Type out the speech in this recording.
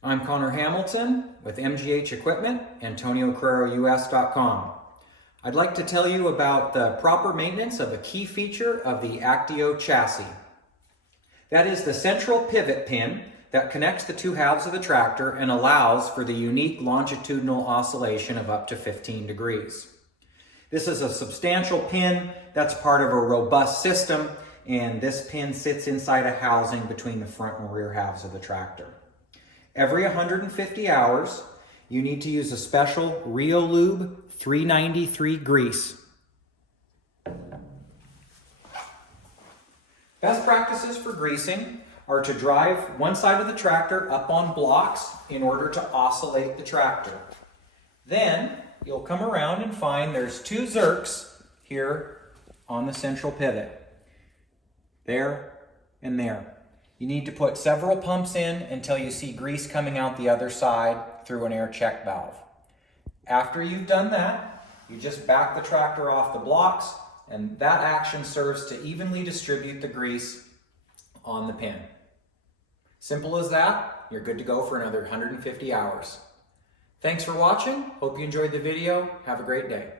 I'm Connor Hamilton with MGH Equipment, AntonioCarraroUS.com. I'd like to tell you about the proper maintenance of a key feature of the Actio chassis. That is the central pivot pin that connects the two halves of the tractor and allows for the unique longitudinal oscillation of up to 15 degrees. This is a substantial pin that's part of a robust system, and this pin sits inside a housing between the front and rear halves of the tractor. Every 150 hours, you need to use a special Riolube 393 grease. Best practices for greasing are to drive one side of the tractor up on blocks in order to oscillate the tractor. Then you'll come around and find there's two zerks here on the central pivot. There and there. You need to put several pumps in until you see grease coming out the other side through an air check valve. After you've done that, you just back the tractor off the blocks, and that action serves to evenly distribute the grease on the pin. Simple as that, you're good to go for another 150 hours. Thanks for watching. Hope you enjoyed the video. Have a great day.